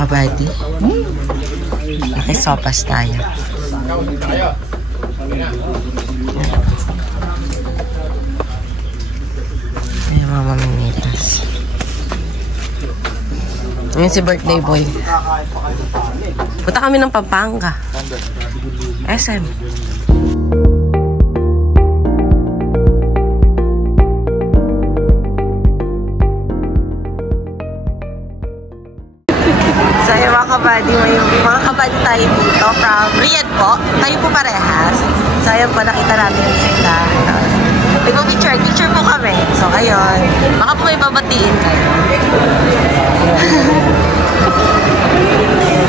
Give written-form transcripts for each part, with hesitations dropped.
kabady. Nakisopas tayo. Ay, mama minitas. Ngayon si birthday boy. Punta kami ng Pampanga. SM. So yung mga kabady, may mga kabady tayo dito from Riyadh po. Tayo po parehas. So ayun po, nakita natin sila. Picture po kami. So ayun, baka po may babatiin kayo.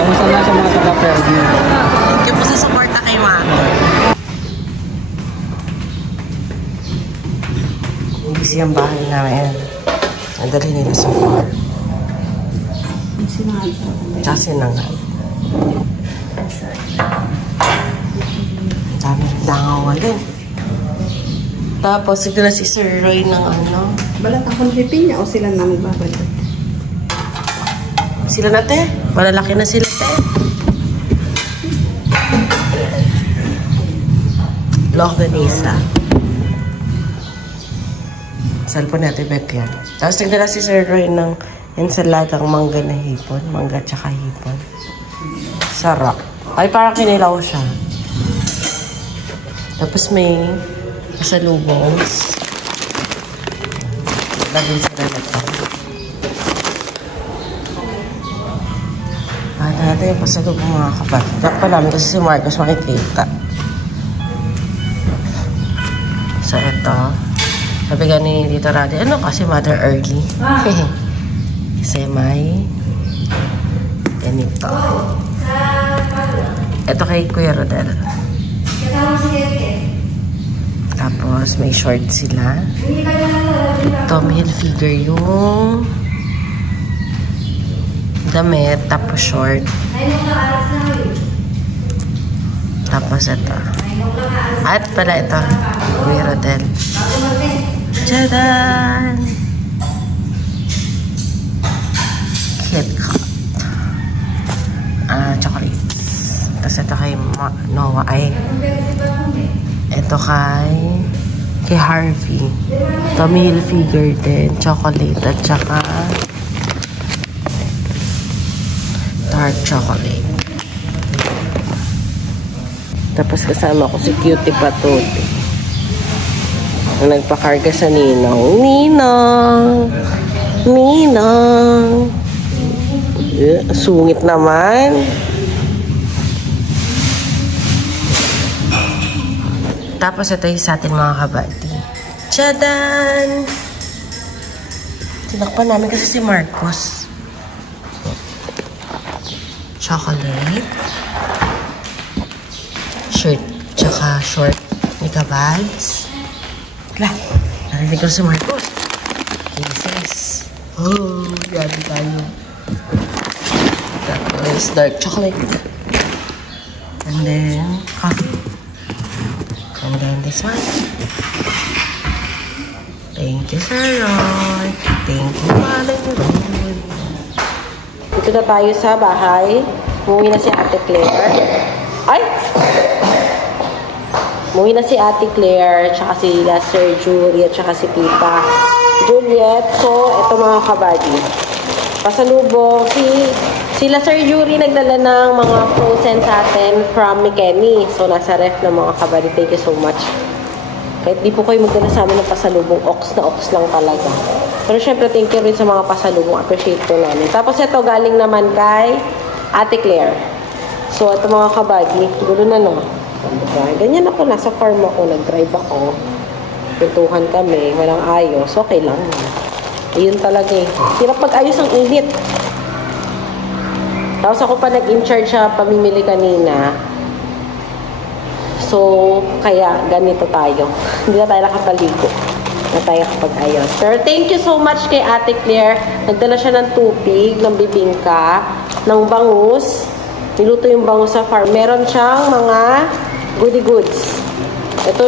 Kamusta na sa mga taga-Fairview? Thank you po sa suporta kay Mami. Busy ang bahay namin. Nadali nila so far. Tsaka sinangag. Ang dami rin dangawan din. Tapos siguro si Sir Roy ng ano. Balat akong pipin niya o sila na magbabalat? Sila na te. Malalaki na sila te. Longganisa. Cellphone natin back yan. Tapos nagdala si Sir Roy ng ensaladang mangga na hipon. Mangga tsaka hipon. Sarap. Ay, parang kinilaw siya. Tapos may pasalubong. Lagin sila na ito. Natin yung pasalubong mga kapatid. Takpa namin kasi si Marcos makikita. So, ito. Sabi nga ni Tito Radi, ano kasi Mother Early? Kasi may ganito. Ito kay Kuya Rodel. Tapos, may short sila. Tommy Hilfiger yung damit, tapos short. Tapos ito. At pala ito, Kuya Rodel. Tadaan! KitKat. Chocolates. Tapos ito kay Noah. Ay, ito kay Harvey. Tommy Hilfiger din. Chocolate at saka dark chocolate. Tapos kasama ko si Cutie Patuti. Nagpakarga sa Ninong. Ninong! Ninong! Sungit naman. Tapos ito yung sa atin mga kabati. Tchadan! Tinakpan namin kasi si Marcos. Chocolate. Shirt. Tsaka short. Nika bags. Wala. Narinig ko si Marcos. Kisses. Oh, yabi tayo. Tapos dark chocolate. And then coffee. And then this one. Thank you, Sir Roy. Thank you, Alan Roy. Dito na tayo sa bahay. Umuwi na si Ate Claire. Ay! Umuwi na si Ate Claire, tsaka si Sir Julie, at tsaka si Tita Juliet. So, ito mga kabady. Pasalubong. Sila Sir Julie nagdala ng mga frozen sa atin from Mikeni. So, nasa ref ng mga kabady. Thank you so much. Kahit di po kayo magdala sa amin ng pasalubong, ox na ox lang talaga. Pero syempre, thank you rin sa mga pasalubong. Appreciate po namin. Tapos ito, galing naman kay Ate Claire. So, ito mga kabady. Gulo na no. Ganyan ako. Nasa farm ako. Nag-drive ako. Pintuhan kami. Walang ayos. Okay lang. Ayun talaga eh. Hirap pag-ayos ang init. Tapos ako pa nag-in-charge sa pamimili kanina. So, kaya ganito tayo. Hindi na tayo nakapaligo. Na tayo kapag-ayos. Pero thank you so much kay Ate Claire. Nagdala siya ng tupig, ng bibingka, ng bangus. Niluto yung bangus sa farm. Meron siyang mga goodie goods. Ito,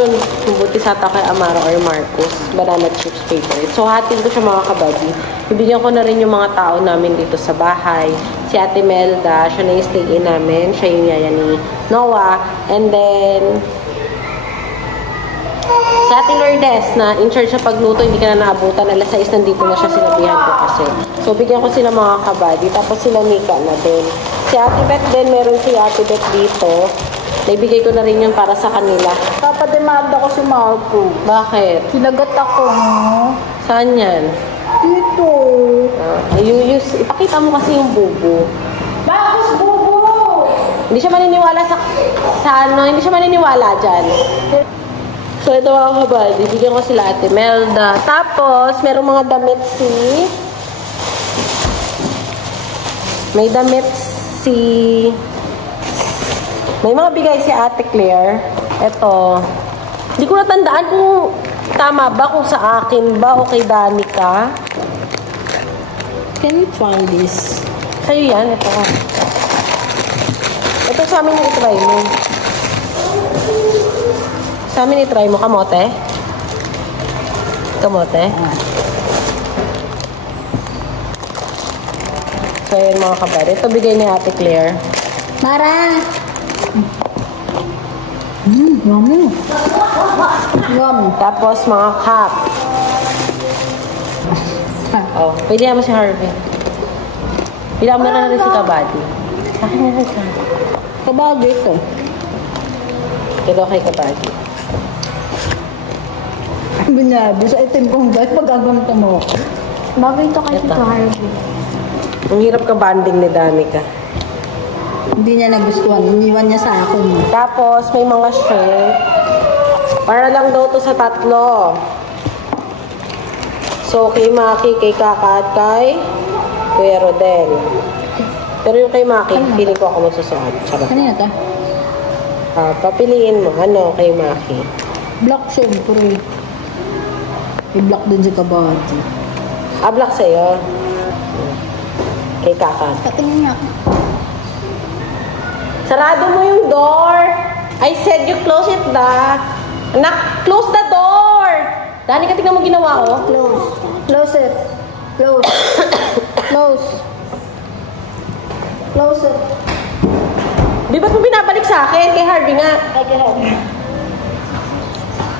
mabuti sata kay Amara or Marcos. Banana chips favorite. So, hatin ko siya mga kabady. Bibigyan ko na rin yung mga tao namin dito sa bahay. Si Ate Melda, siya na yung stay-in namin. Siya yung yaya ni Noah. And then, si Ate Lourdes na in charge sa pagluto, hindi ka na naabutan. Alas 6 nandito na siya, sinabihan ko kasi. So, bigyan ko sila mga kabady. Tapos sila Nika na din. Si Ate Beth din, meron si Ate Beth dito. Naibigay ko na rin yun para sa kanila. Papademanda ko si Marco. Bakit? Sinagat ako. Saan yan? Dito. Ipakita mo kasi yung bubo. Bakit bubo? Hindi siya maniniwala hindi siya maniniwala dyan. So, ito mga kabady. Bigyan ko sila Ate Melda. Tapos, merong mga damit may damit may mga bigay si Ate Claire. Ito. Hindi ko natandaan kung tama ba, kung sa akin ba o kay Danica. Can you try this? Sa'yo yan. Ito. Ito sa amin yung itry mo. Sa amin itry mo. Kamote? Kamote? So, yun mga kabady. Ito bigay ni Ate Claire. Mara! Yummy. Yummy. Tapos, mga cup. Oh, pwede naman si Harvey. Pila mo na rin si Kabady. Sa akin na rin siya. Kabado ito. Ito kay Kabady. Binabi sa itim kong dahil pagkagamta mo. Bagay ito kay Tito Harvey. Ang hirap ka banding ni Danica. Hindi niya nagustuhan. Iniwan niya sa akin. Tapos, may mga shirt. Para lang daw to sa 3. So, kay Maki, kay Kaka at kay Kuya Rodel. Pero yung kay Maki, feeling ko ako magsusuot. Charot. Kanina ta? Papiliin mo. Ano kay Maki? Black syempre. I-block din si Kabady. Black sa'yo. Kay Kaka. Patingin niya ako. Sarado mo yung door. I said you close it, da. Anak, close the door. Danica, tingnan mo ginawa, oh. Close. Close it. Close. Close. Close it. Di ba't mo binabalik sa akin? Kay Harvey nga. Ay, kaya.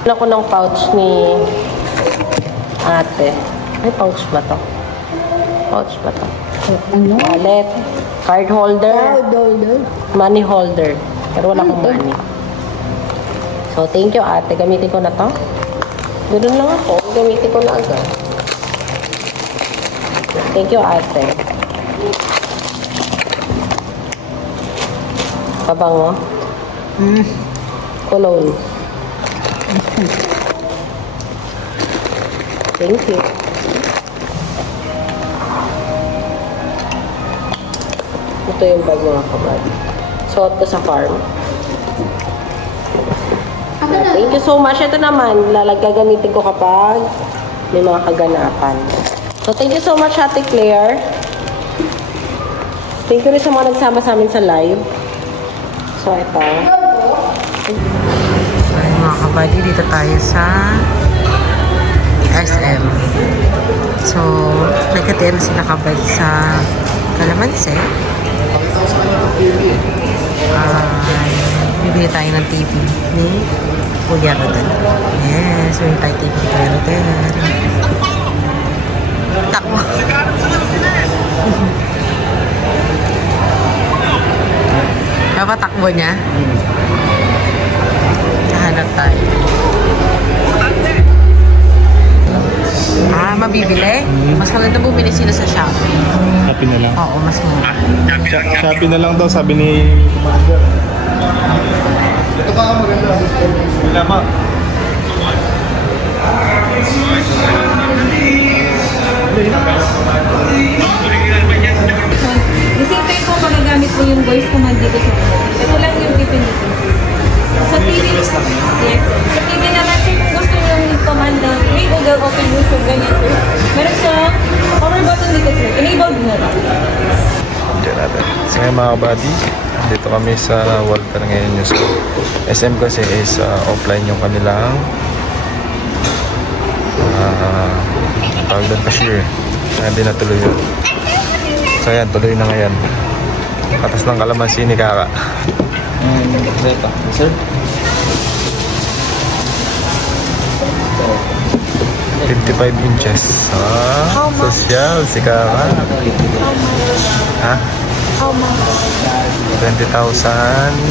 Wala ko ng pouch ni ate. May pouch ba to? Pouch ba to? Ano? Wallet. Card holder. Dollar. Money holder. Pero wala akong money. So, thank you ate. Gamitin ko na to. Ganun lang ako. Gamitin ko na agad. Thank you ate. Pabango. Cologne. Thank you. Ito yung bag mga kabady. Suot ko sa farm. Thank you so much. Ito naman, gagamitin ko kapag may mga kaganapan. So, thank you so much, Ate Claire. Thank you rin sa mga nagsama sa amin sa live. So, ito. Ay, mga kabady, dito tayo sa SM. So, nagkatiyan na sila kabady sa Kalamansi. Bibili tayo ng TV ni Kuya Rodel. Yes, bibili tayo TV ni Kuya Rodel. Takbo. Kapatakbo niya? Kahanap tayo. Mabibili? Mas maganda bumili sila sa Shopee. Shopee na lang. Oo, mas mura. Shopee na lang daw, sabi ni Commander. Ito ka maganda. Wala ma. Isipin ko magagamit mo yung voice command dito sa phone. Ito lang yung pipindutin. Sa TV, yes. Sa TV naman, kung gusto nyo yung command na may Google Open YouTube, ganyan. Meron siyang power button dito sir. Enabled na lang. Diyan natin. So ngayon mga kabady, Dito kami sa Walter ngayon yung school. SM kasi is offline yung kanilang tawag doon cashier. Kaya hindi natuloy yun. So ayan, tuloy na ngayon. Katas ng kalamansi ni Kaka. Dito, sir. 55 inches. Social si Kaka. Ha? How much? 20,499.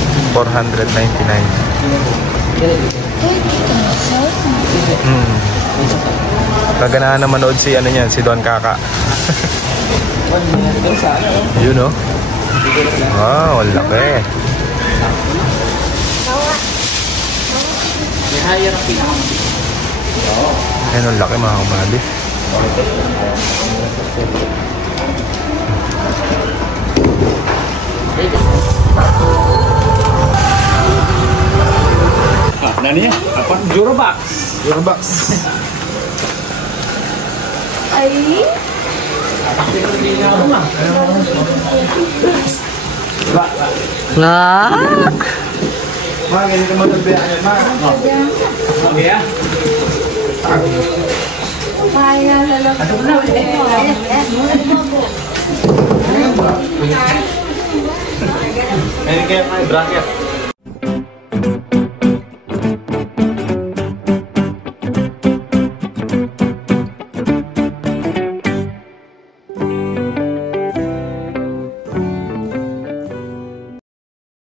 Kaganahan na manood si ano niyan, si Don Kaka. You know? Wow, laki. Ayan, ang laki mga kumali. Nani ya? Apa? Jurobox. Jurobox. Ay? Ah! Ma, ganyan ka magagbiyahan, ma. Okay ya? Kain na lalak. Ini kayak bracket.